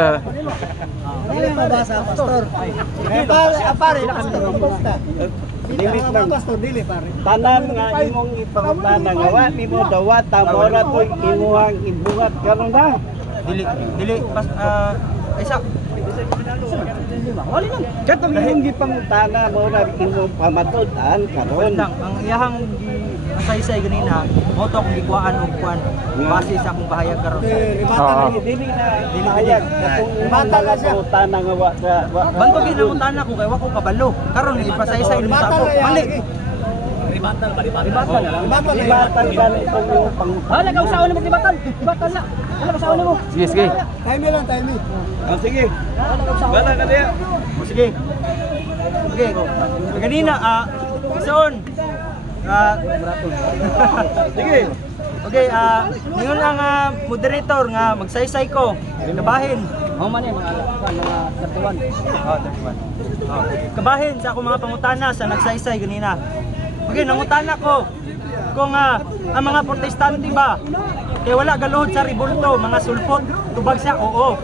pastor. Dili mabasa, pastor. Pare, pastor. Dili pastor, dili pare. Tanan nga imong ipangutana nga wa nimo dawat tamora to imuhang ibuhat karon na. Dili isa. Wali lang. Katong imong gipangutana mo na imong pamatud-an karon. Ang iyahang saysay ganina, mo to akong gikuhaan og kuan base sa akong bahayag karon. Dili na hayag katong Batala siya. pangutana nga wa Bantog ginamutana ko kay wa ko kabalo. Karon ipasaysay nimo sa ako. Mali. Ribatal na lang. Ibatan ka na itong yung pangutana. Hala ka usawa nimo ribatal. Ribatal na. Hala usawa nimo. Sige, sige. Time lang, time. Sige. Bala ka diya. Sige. Okay. Ganinaison. Sige. Okay, ngayon ang moderator nga magsaysay ko. Kabahin. Mao man mga 31. 31. Kabahin sa akong mga pangutana sa nagsaysay ganina. Okay, nangutana ko kung ang mga protestante ba kay wala galuhod sa ribulto, mga sulpot, tubag siya, oo.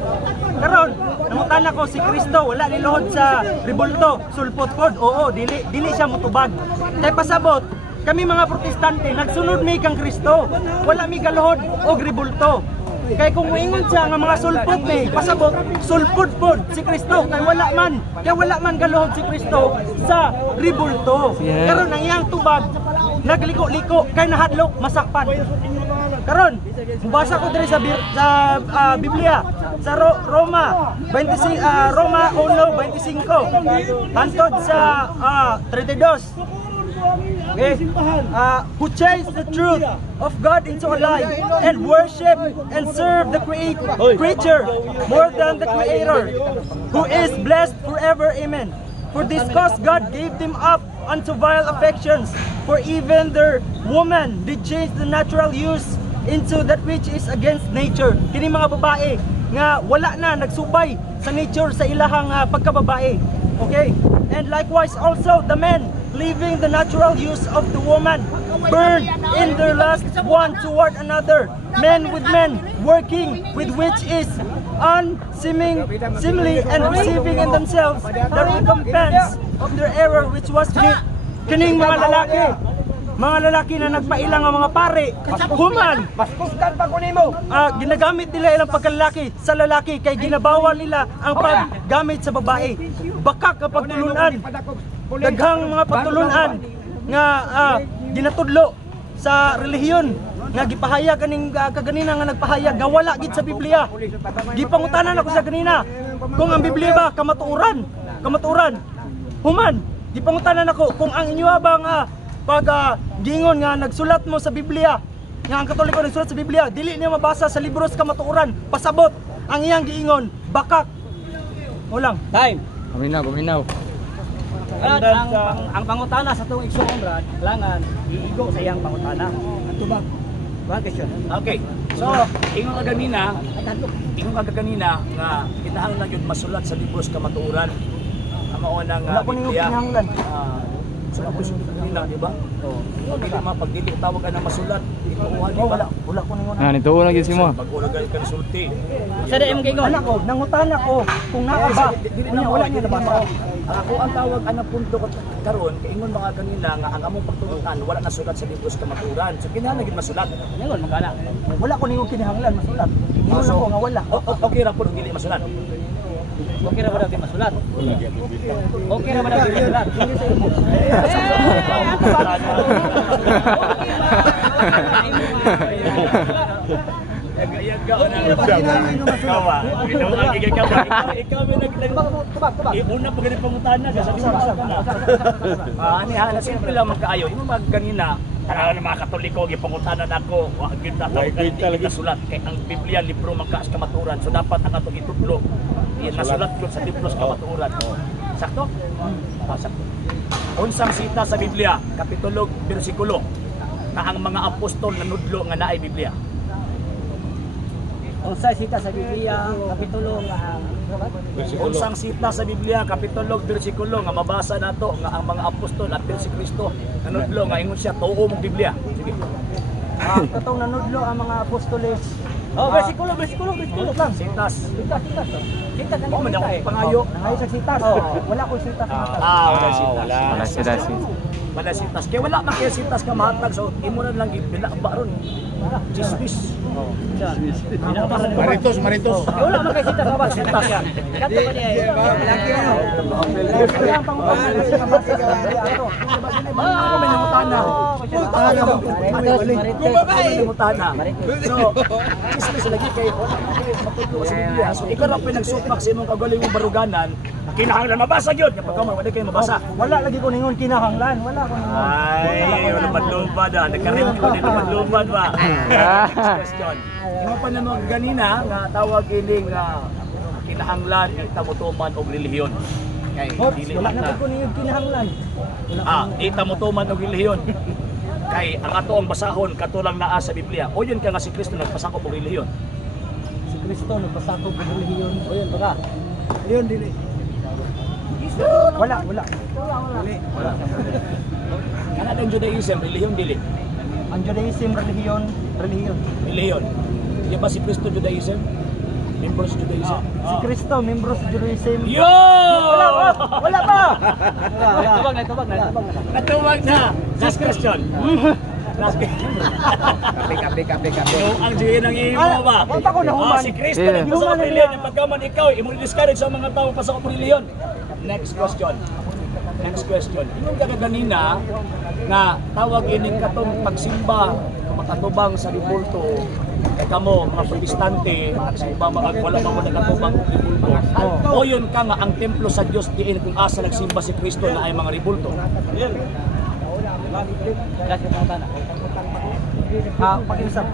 Karon, nangutana ko si Kristo wala ni luhod sa ribulto, sulpot pod, oo, dili siya motubag. Kay pasabot, kami mga protestante nagsunod mi kang Kristo, wala mi galuhod og ribulto. Kay kung moingon siya nga mga sulpot ni pasabot, sulpot pod si Kristo kay wala man galuhod si Kristo sa ribulto. Karon ang iyang tubag nagliko-liko kay nahadlok masakpan. Karon, mubasa ko diri sa Biblia sa Roma 26 Roma 1:25 hantod sa 32. Okay. Who changed the truth of God into a lie and worship and serve the creature more than the Creator, who is blessed forever. Amen. For this cause God gave them up unto vile affections, for even their woman did change the natural use into that which is against nature. Kini mga babae nga wala na nagsubay sa nature sa ilahang pagkababae. Okay? And likewise also the men, leaving the natural use of the woman, burned in their lust one toward another, men with men, working with which is unseemly, and receiving in themselves the recompense of their error which was meet. Kining mga lalaki na nagpailang ang mga pare, human, ginagamit nila ilang pagkalalaki sa lalaki kay ginabawal nila ang paggamit sa babae. Bakak ang pagtulunan, daghang mga pagtulunan nga ginatudlo sa relihiyon nga gipahayag kaning kaganina nga nagpahayag nga wala gid sa Biblia. Gipangutanan ako sa kanina kung ang Biblia ba kamatuoran. Human, gipangutanan ako kung ang inyo bang gingon nga nagsulat mo sa Biblia, nga ang Katoliko nagsulat sa Biblia, dili niya mabasa sa libro sa kamatuoran, pasabot ang iyang giingon, bakak. Ulang. Time. Guminaw. Brad, ang pangutana sa itong igsoon, Brad, kailangan iigo sa iyang pangutana. Ang tubag. One question. Okay. So, ingon ka kanina nga kinahanglan gyud masulat sa libro sa kamatuoran. Ang mao nang wala ko ninyo kinahanglan. Sa libro kanina, di ba? Oo. Pag dili tawag ka na masulat, ituuhan di ba? Wala ko ninyo. Nituo lang gyud si mo. Pag wala ka sulti. Sa dayong gingon. Anak ko, nangutana ko kung naa ba. Wala niya nabasa. Ako ang tawag anang punto ko karon kay ingon mga kanina nga ang among pagtulutan wala na sulat sa libro sa kamatuoran. So kinahanglan gid masulat. Ingon magana. Wala ko ninyo kinahanglan masulat. Ingon ako nga wala. Okay ra pud dili masulat. Okay ra ba daw masulat? Okay ra ba daw masulat? Ikaw una pa ganit pangutana ka sabi mo na simple lang magkaayo imo magkanina na mga Katoliko gipangutana nako wa gyud na talaga sulat kay ang Biblia libro magkaas kamatuoran so dapat ang ato itudlo nasulat gyud sa libro sa kamatuoran. Sakto? Sakto. Unsang sita sa Biblia kapitulo bersikulo na ang mga apostol nanudlo nga naay Biblia? Unsang sita sa Biblia kapitulo nga unsang sita sa Biblia kapitulo bersikulo nga mabasa nato nga ang mga apostol at si Kristo nanudlo nga ingon siya tuo mo Biblia. Sige. Katong nanudlo ang mga apostoles Oh, bersikulo lang. Sitas. Sitas. Sitas Oh, madako pangayo. Nangayo sa sitas. Wala ko sitas. Wala sitas. Wala sila si. Wala sitas. Kaya wala man kaya sitas ka mahatag. So, imo na lang ipinakba ron. Chismis. Maritos. Wala man kay sitas ba? Sitas yan. Kato pa niya. Laki na. Kaya ang pangutan na siya ba? Ako may namutana. Namutana. So, chismis lagi kay mapudlo sa Biblia. So, ikaw lang pinagsupak sa imong kagaling mong baruganan. Kinahanglan mabasa yun. Kapag kamay, wala kayo mabasa. Wala lagi ko ningon kinahanglan. Wala ko ningon. Ay, wala madlubad ah. Nagkarim ko dito madlubad ba? Next question. Imo pa naman ganina nga tawag ini nga kinahanglan itamutuman og relihiyon. Kay dili Wala man na na. ko ningon kinahanglan. Itamutuman og relihiyon. Kay ang ato ang basahon katulang naa sa Biblia. O yun ka nga si Kristo nagpasakop og relihiyon. Si Kristo nagpasakop ng relihiyon. O yun baka. Ayun, dili. Wala. Kana din Judaism, relihiyon dili. Ang Judaism relihiyon. Relihiyon. Di ba si Kristo Judaism? Membro sa Judaism? Si Kristo membro sa Judaism. Yo! Wala pa. Tubag na. Natuwag na. Last question. Last question. Kape. Yung ang diyan ng imo ba? Punta ko na human. Si Kristo Yeah. nagpasok ang reliyon. Yung pagkaman ikaw, imong discourage sa mga tao pasok ang reliyon. Next question. Yung kagaganina na tawag ining katong pagsimba makatubang sa ribulto. Kaya kamo, mga protestante, nagsimba mga wala pa mo nakatubang ribulto. O yun ka nga ang templo sa Diyos diin kung asa nagsimba si Kristo na ay mga ribulto. Pag-usap.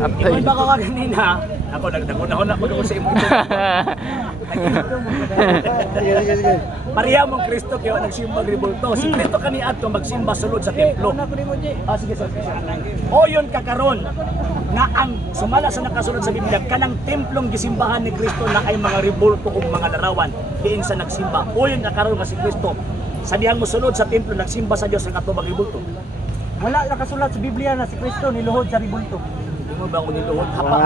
Ikaw ba ka kanina? Ako nagdagunahon ako doon sa imong Pareha mong Kristo kaya nagsimba ribulto. Si Kristo kaniadto magsimba sulod sa templo. Sige. O yun kakaron nga ang sumala sa nakasulod sa Biblia kanang templong gisimbahan ni Kristo na ay mga ribulto ug mga larawan diin sa nagsimba. O yun kakaron nga si Kristo sa dihang mosulod sa templo nagsimba sa Dios ang atubang ribulto. Wala nakasulat sa Biblia na si Kristo niluhod sa ribulto. Mo ba ko niluhod hapa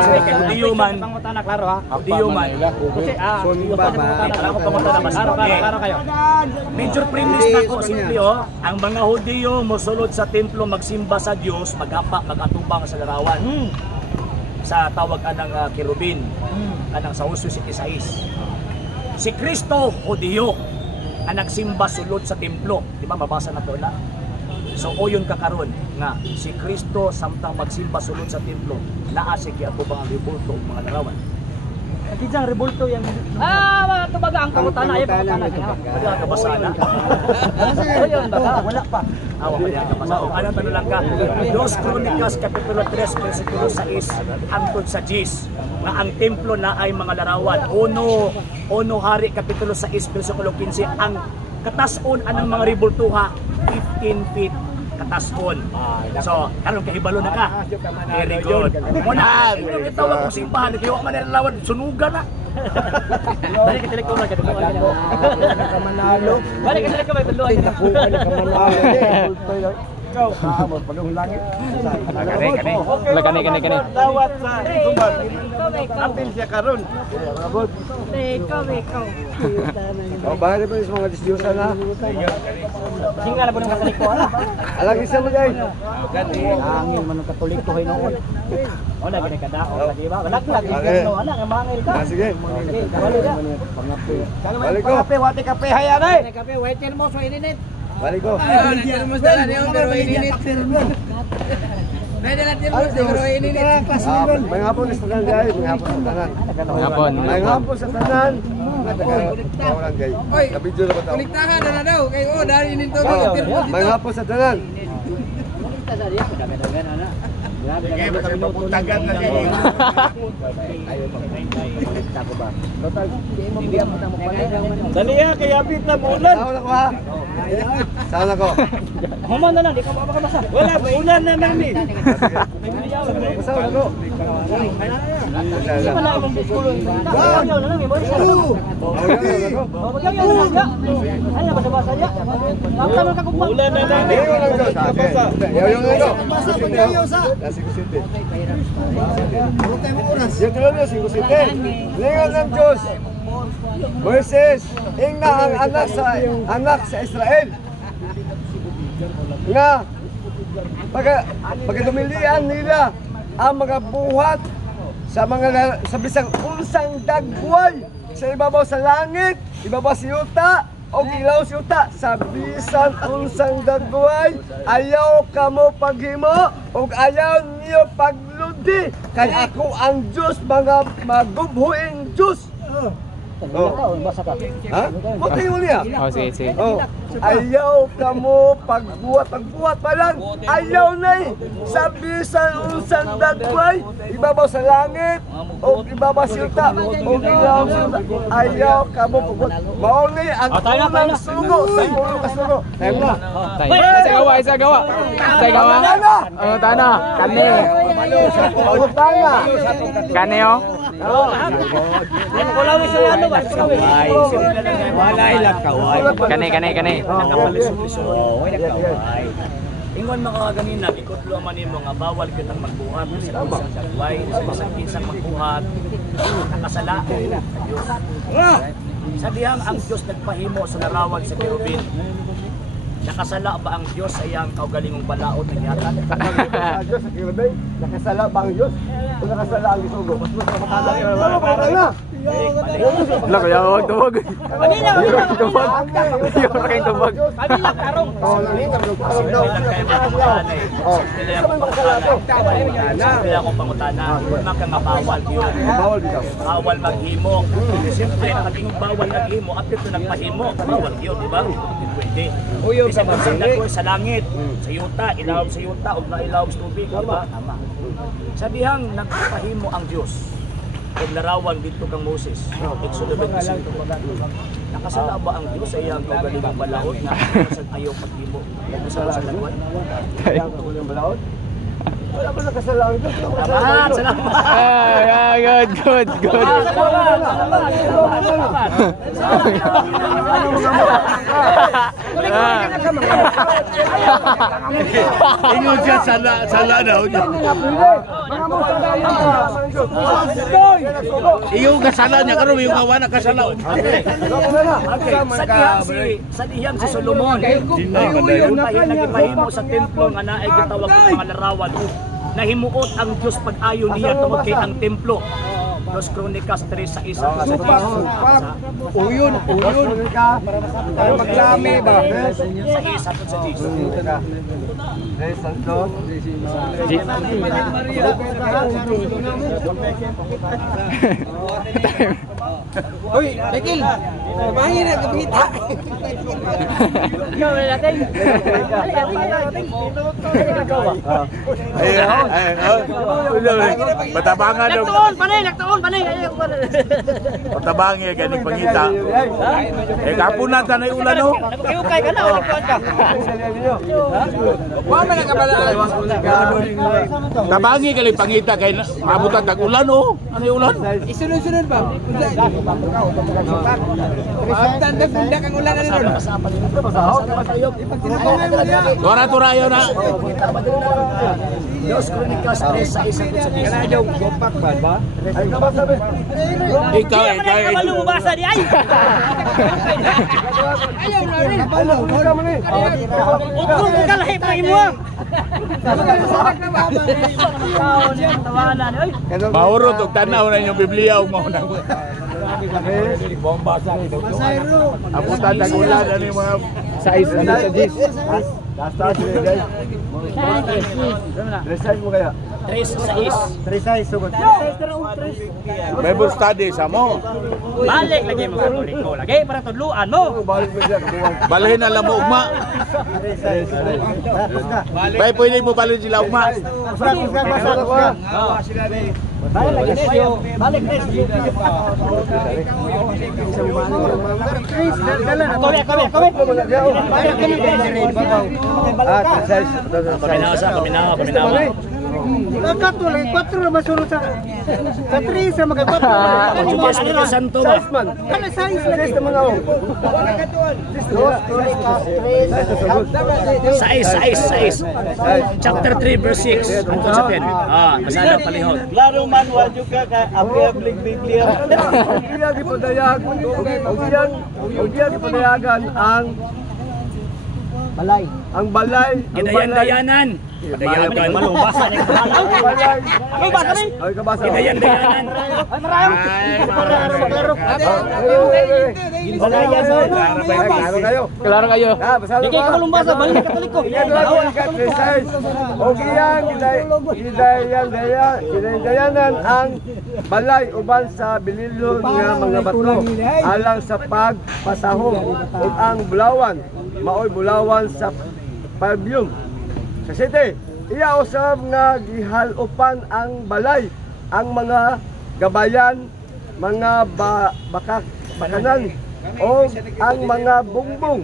sa kay Hudiyo man. Pangutana klaro ha. Hudiyo man. Kasi Ako pamunta na klaro kayo. Major premise na ko simple ang mga Hudiyo mosulod sa templo magsimba sa Dios, magapa, magatubang sa larawan. Sa tawag anang kerubin, anang sa Hosea 16. Si Kristo Hudiyo ang nagsimba sulod sa templo, di ba mabasa na to na? So o yun kakaron nga si Kristo samtang magsimba sulod sa templo, naa si giatubang ang ribulto ug mga larawan. Kijang ribulto yang Tubaga ang pangutana ay pangutana. Wala ka basa na? Ayun baka wala pa. Awa kaya ka basa. O ano tanong lang ka? 2 Crónicas Kapitulo 3 versikulo 6 hangtod sa 10 nga ang templo na ay mga larawan. Uno Hari Kapitulo 6 versikulo 15 ang katason anang mga ribultuha 15 feet katason. So, karon kahibalo na ka. Very good. Muna, ito kitawag kong simbahan, kaya man nilalawan, sunugan na. Balik ka ko na Kamanalo. Balik ka ko may tuluan. Ikaw, kaamot, pagong langit. Kani. Dawat sa iguban. Apil siya karon. Ikaw. O, bahari pa sa mga disdiyosa na. Singa na po ng katoliko ala. Alang isa mo guys. Angin man ng katoliko hay noon. Wala gani kada o di ba? Wala Okay. wala nga mangil ka. Sige. Balik ka. Balik ko. Kape wate kape hayan ay. Kape, wait mo so ininit. Balik ko. Pero ininit. Pwede natin mo pero ininit. May hapon sa tanan guys. May hapon sa tanan. Hapon. May hapon sa tanan. Orang guys. Oy, Kabidyo na ba tao? kuliktahan na daw. Kay dahil ininto May hapon sa tanan. Dali ya kay abit na bulan. Saan ako ha? Saan ako? Human na lang di ka makabasa. Wala, ulan na namin. Lingon ng Diyos versus ingna ang anak sa Israel nga pagdumilian nila ang mga buhat sa bisang unsang dagway sa ibabaw sa langit, ibabaw sa yuta o ilaw sa yuta sa bisan unsang dagway. Ayaw kamo paghimo o ayaw niyo pagludi kay ako ang Diyos, mga magubhuing Diyos. Ha? Buti mo niya. Oh, sige. Oh, ayaw kamo pagbuhat pa lang. Ayaw na sa bisan unsang dagway, ibabaw sa langit o ibabaw sa yuta o ilaw sa yuta. Ayaw kamo pagbuhat. Mao ni ang unang sugo sa ulo ka sugo. Time na. Isa gawa. Oh, tana. Kane. Pagutanga. Kane oh. Kane. Ingon makakaganina, ikutlo man nimo nga bawal kitang magbuhat sa isang dagway, sa isang kinsang magbuhat, nakasala sa Diyos. Sa dihang ang Diyos nagpahimo sa larawan sa kerubin, nakasala ba ang Diyos sa iyang kaugalingong balaod na gihatan? Diyos sa kiribay, nakasala ba ang Diyos? O nakasala ang isugo? Mas makakala na. Lah kaya tubag. Tubag. Sila akong pangutana, makangabawal yun. Bawal maghimo. Siyempre, nakabingong bawal maghimo, at ito nagpahimo, bawal yun, di ba? Pwede. Sa langit, sa yuta, ilawom sa yuta, o na ilawom sa tubig, di ba? Tama. Sa dihang nagpahimo ang Diyos, kung larawan dito kang Moses, Exodus 25, nakasala ba ang Diyos sa iyang kaugalingong balaod na sa ayaw paghimo? Nakasala sa lagwan? Balaod? Wala ba nakasala ang Diyos? Salamat. Good. Ingon siya sala daw. Iyo kasala niya karon yung gawa na kasala. Sa dihang si Solomon. Nagipahimo sa templo nga naay gitawag ng mga larawan. Nahimuot ang Diyos pag-ayo niya tungod kay ang templo. Dos Kronikas 3:1 sa Uyon. Para maglami ba? sa isa sa Jesus. Uy, Bekil. Mahir na kapita. Ikaw natin. Patabangan daw. Nagtuon, panay. Patabangan ganing pangita. Kapunan ta nay ulan no. Nagkiukay ka na, nagkuhan ka. Wa man ang kabala. Tabangi gali pangita kay mabutan tag ulan oh. Ano yung ulan? Isunod-sunod ba? Tanda kang ulan na ron. Tora turayo na. Dos Kronikas 3:1 sa Jesus. Kanadyo gopak ba? Ay kabasabi. Ikaw Kabalo mo basa di ay. Ayaw na rin. Utong ka lahi pa imo. Tawanan oy. Mauro og tanaw na yung Biblia ug mao na. Abutan tag ulan ano yung mga Size ano sa Jesus? Taas sila guys. Size mo kaya? 3:6. Size sugod. Bible study sa mo. Balik lagi mo Katoliko lagi para tudluan mo. Balik mo siya kabuwang. Balhin na lang mo ugma. Bay pwede mo balhin sila ugma. Balik Size. Paminaw. Katuloy, 4 na masunod sa 3 sa mga 4. Sige, Espiritu Santo ba? Size man. Ano size lagi? Size na mga o. Sais. Chapter 3 verse 6. Ang sabihin. Masala palihog. Klaro man, wadyo ka abi-abling Biblia. Ugyan ipadayagan ang balay. Ang balay. Gidayan-dayanan. Padayagan. Malubasa niya kabayo. Balay. Ay, basa rin. Ay, kabasa. Gidayan-dayanan. Klaro kayo. Klaro kayo. Basta Di kayo kalumbasa, balik ka katolik ko. Gidayanan ang balay uban sa bililon nga mga bato alang sa pagpasahog ug ang bulawan maoy bulawan sa pavilion. Sa city, iya usab nga gihalupan ang balay ang mga gabayan, mga bakanan o ang mga bungbong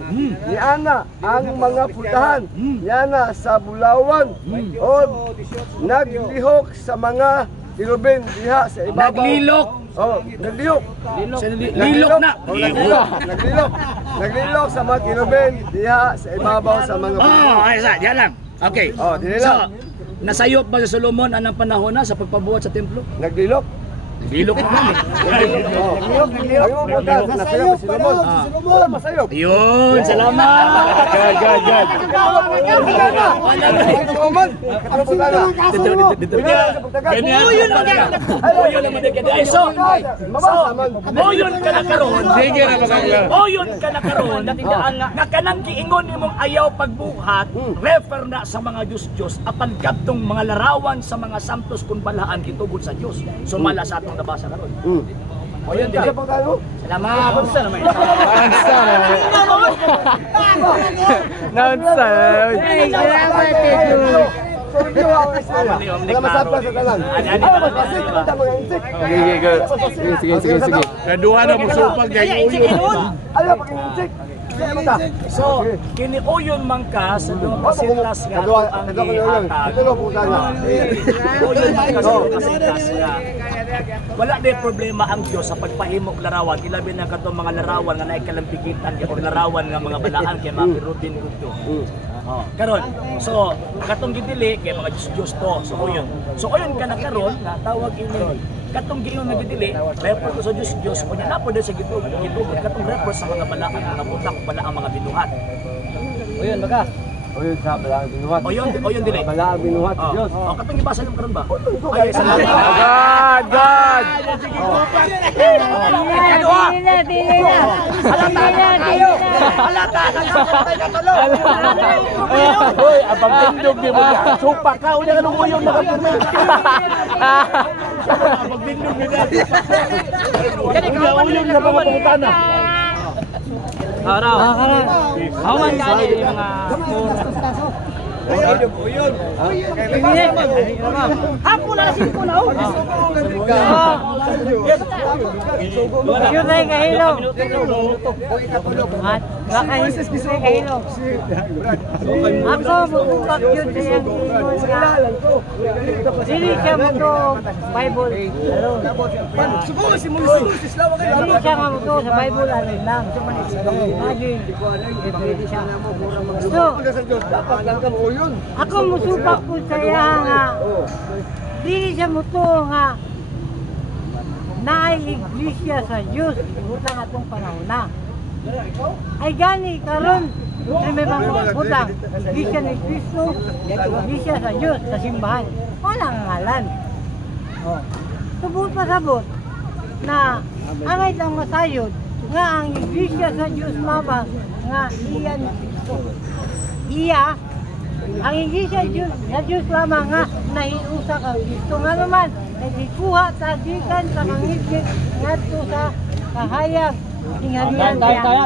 niana ang mga putahan niana sa bulawan o naglihok sa mga kirubin diha sa ibabaw. Naglilok. Oh, naglihok. Lilok na. Oh, naglilok sa mga kirubin diha sa ibabaw sa mga Ay, yan lang. Okay. Oh, dili So, lang. nasayop ba si Solomon anang panahon na sa pagpabuhat sa templo? Naglilok. Lilok na kami. Ayaw mo ka, nasayop si Solomon. Wala masayop. Yun, salamat. God. Solomon, kataputana. Ganyan lang magkakita. So, moyon ka na karon. Sige na makakla. Moyon ka na karon. Natindaan nga kanang giingon nimong ayaw pagbuhat, refer na sa mga Diyos apan kadtong mga larawan sa mga santos kun balaan kitugod sa Dios. Sumala sa atong nabasa karon. Moyon dili. Salamat. Basta naman. Ansa na. Naunsa. Wala masapla sa tanan. Sige. Kaduha na mo supag kay uyo. Ayaw pag-insik. So, kiniuyon man ka sa mga pasinlas nga ang gihatag. Kiniuyon man ka sa mga pasinlas nga. Wala din problema ang Diyos sa pagpahimok larawan. Ilabi na katong mga larawan nga naikalampigitan o larawan nga mga balaan kay mapirutin ko. Karon. So, katong gidili kay mga Diyos to. So, uyon ka na karon na tawag ini katong giingon nga gidili, refer ko sa Diyos, kunya na po din sa gitugod, katong refer sa mga balaang mga butak, balaang mga binuhat. Uyon, baka? Oyun sa balaang binuhat. Uyon dili. Balaang binuhat sa Diyos. Katong ibasa nyo karon ba? Ay, salamat. God. Hoy, abang tindog di mo ya. Supa ka unya kanang uyo nakapumi. Abang tindog ni dali. Uyo na mga pangutana. Araw. Hawan gani mga Hapo na sin ko na. Yun ay kahilo. Makahisis ko kahilo. Ako mutupag yun sa yang Dili siya mo to Bible. Dili siya mo to sa Bible alin lang. So, ako musupak po saya nga dili siya mo to nga naay iglesia sa Diyos utang atong panahon na ay gani karon may mga utang iglesia ni Kristo iglesia sa Diyos sa simbahan walang ngalan subot pasabot na angay ang masayod nga ang iglesia sa Diyos mabang nga iya ni Kristo iya ang iglesia sa Diyos lamang nga nahiusa ka Kristo nga naman nagikuha sa gikan sa mangigit ngadto sa kahayag tinghalian tayo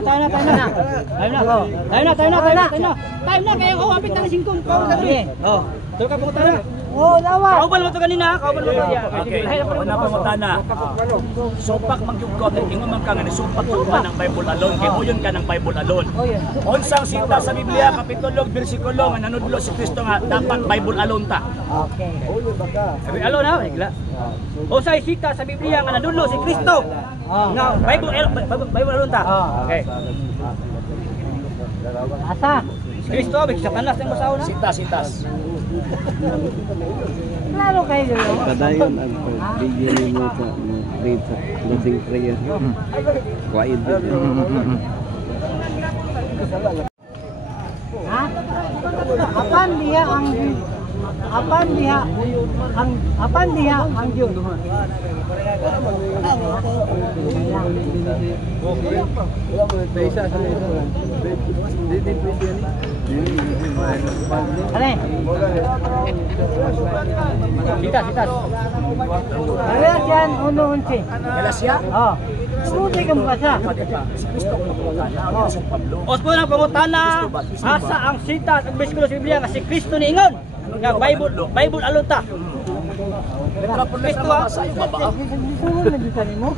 na kayo ko apit na singkong ko na tuloy tulo ka po tayo Oo, dawat. Kauban mo to kanina, kauban mo to. Okay, una pangutana. Supak magyugkot, ingon man ka nga ni supak ka ng Bible alone, kay uyon ka ng Bible alone. Unsang sinta sa Biblia kapitulo bersikulo nga nanudlo si Kristo nga dapat Bible alone ta. Okay. Sabi alone ha, igla. O sa sita sa Biblia nga nanudlo si Kristo. Nga Bible alone ta. Okay. Asa? Si Kristo big sa tanas ng basaw na. Sintas. Klaro kayo dito. Padayon ang pagbigyan mo sa read sa closing prayer. Quiet din. Ha? Apan diha ang Diyos. Ano? Sita. Kaya yan, uno-unsi. Galasya? Oh. Suti ka mukha siya. Os po ng pangutana, asa ang sita sa bersikulo sa Biblia nga si Kristo ni ingon. Nga Bible alone ta. Kristo ha. Susunod na dito mo.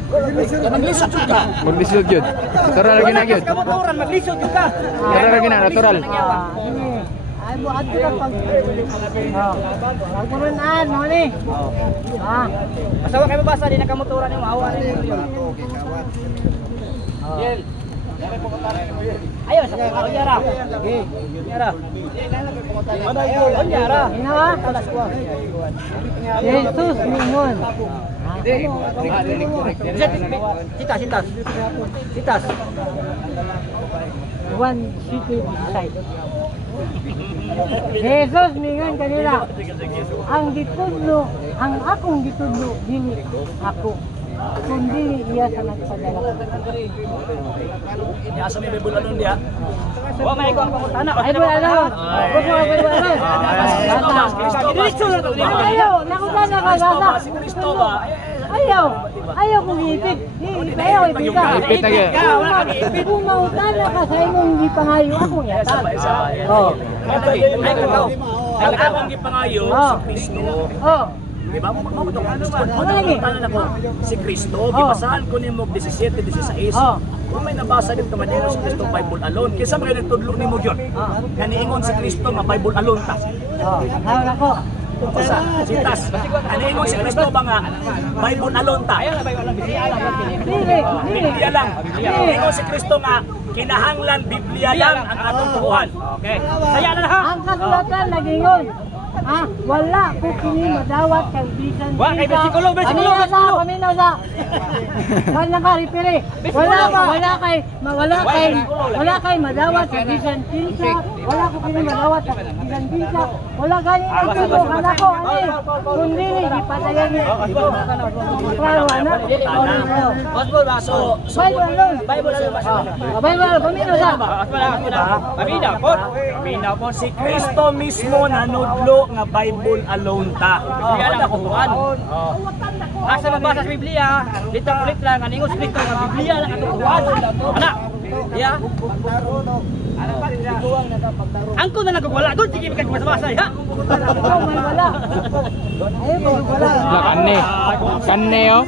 Kanang lisod ka. Maglisod yun. Natural lagi na yun. Kamotoran maglisod jud ka. Natural lagi na, natural. Ay mo adto lang pag. Pagpunan mo ni. Asawa kayo mabasa di na kamotoran yung awa ni. Ayo sa Yara. Yara. Yara. Inawa? Jesus mingon. Sitas. One city beside. Jesus mingon kanila. Ang gitudlo, ang akong gitudlo dili ako. Kundi iya sa nagpadala. Ya sa may Bible alone dia. Wa may ko ang pangutana. Ay wala na. Ayaw, nakuha na ka gata. Si Kristo ba? Ayaw kong ipit. Ayaw ipit ka. Ipit na yun. Kung mautala ka sa inyo, hindi pangayo akong yatan. Ang akong gipangayo si Kristo. Diba mo to si Kristo, gibasahan ko nimo 17-16. Kung may nabasa dito man si Kristo Bible alone, kaysa mga nagtudlo nimo gyud. Kaniingon si Kristo nga Bible alone ta. Ayaw na ko. Sa sitas. Kaniingon si Kristo ba nga Bible alone ta? Biblia lang. Kaniingon si Kristo nga kinahanglan Biblia lang ang atong tukuhan. Okay. Saya na ha. Ang kasulatan nagingon. Wala ko kini madawat kay bisan. Wa kay bersikulo. Paminaw sa. Wala ka ripiri. Wala kay madawat kay bisan pinsa. Wala ko kini madawat kay bisan pinsa. Wala gani ang tulo kana ko ani. Kundi ni gipatayan ni. Klaro ana. Osbol ba so Bible alone. Bible paminaw sa. Paminaw po si Kristo mismo nanudlo nga Bible alone ta. Biblia lang ang tukuhan. Asa mabasa sa Biblia, dito ulit lang ang ingon si Kristo nga Biblia lang ang tukuhan. Ana. Ya. Angko na nagwala doon, sige magkabasa ha. May wala. Ayaw wala. Kanne oh.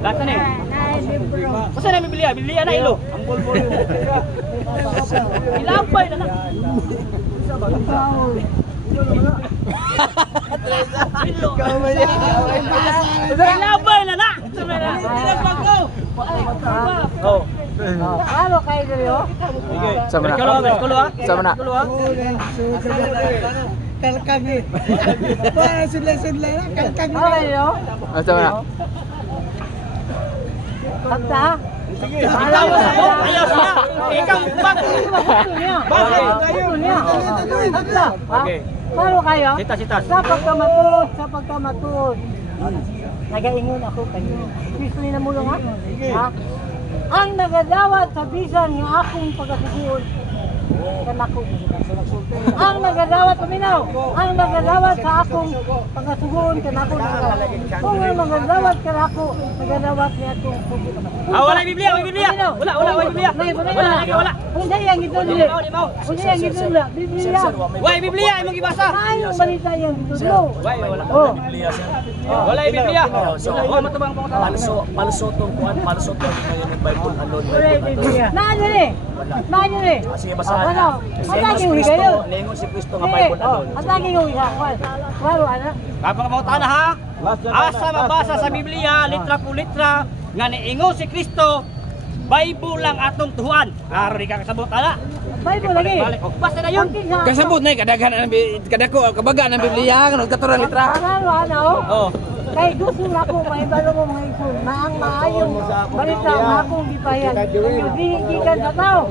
Gata ni. Masa na Biblia? Biblia na ilo. Ang bulbul. Ilambay na na. Ilambay na na. Oh. Ano kayo dito? Sama na. Sama na. Kalkagi. Para sudlay-sudlay na kalkagi. Okay, yo. Sama na. Sabta? Ayaw siya. Ikaw bang. Sabta. Okay. Paano kayo? Sitas. Sa pagkamatuod. Nagaingon ako kanina. Kristo ni namulong ha? Ang nagadawat sa bisan ng akong pagkasugoon. kanako. Ang nagadawat paminaw, ang nagadawat sa akong pagkasugon kanako. Kung ang nagadawat kanako, nagadawat niya akong pugi. Wala Biblia, wala Biblia. Wala Biblia. Wala. Unsa yang gidulli? Unsa yang gidulli? Biblia. Wala Biblia imong gibasa. Ayong balita yang gidullo. Oh. Wala Biblia. So, matubang pangutan. palso tong kuan, palso tong yung Bible anon. Wala Biblia. Naano ni? Sige, basahan. Ano? Atagi yung higayon. Ningon si Kristo nga Bible anon. Atagi yung higayon. Klaro, ano? Kapag pangutan ha. Asa mabasa sa Biblia, litra po litra, nga niingon si Kristo, Bible lang atong tuhuan. Klaro di ka kasabot, ana? Bible lagi. Basta na yun. Kasabot na kadaghan kadako kabaga ng Biblia kanang katuran litra. Klaro, ano? Oh. Kay gusto na ako maibalo mo mga iso na ang maayong balita na akong gipayan. Gikan sa tao.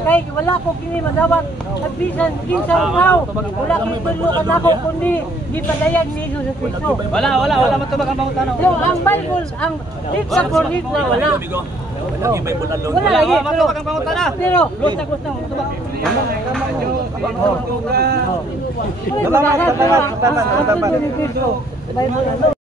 Kay wala ko kini madawat at bisan kinsang tao. Wala kini tulukan ako kundi gipadayan ni Jesus Kristo. Wala matubag ang pangutan. So ang Bible, ang litra por litra wala. Wala yung Bible anon. Wala lagi. matubag ang pangutan na. Pero Gusto matubag. Bible ano?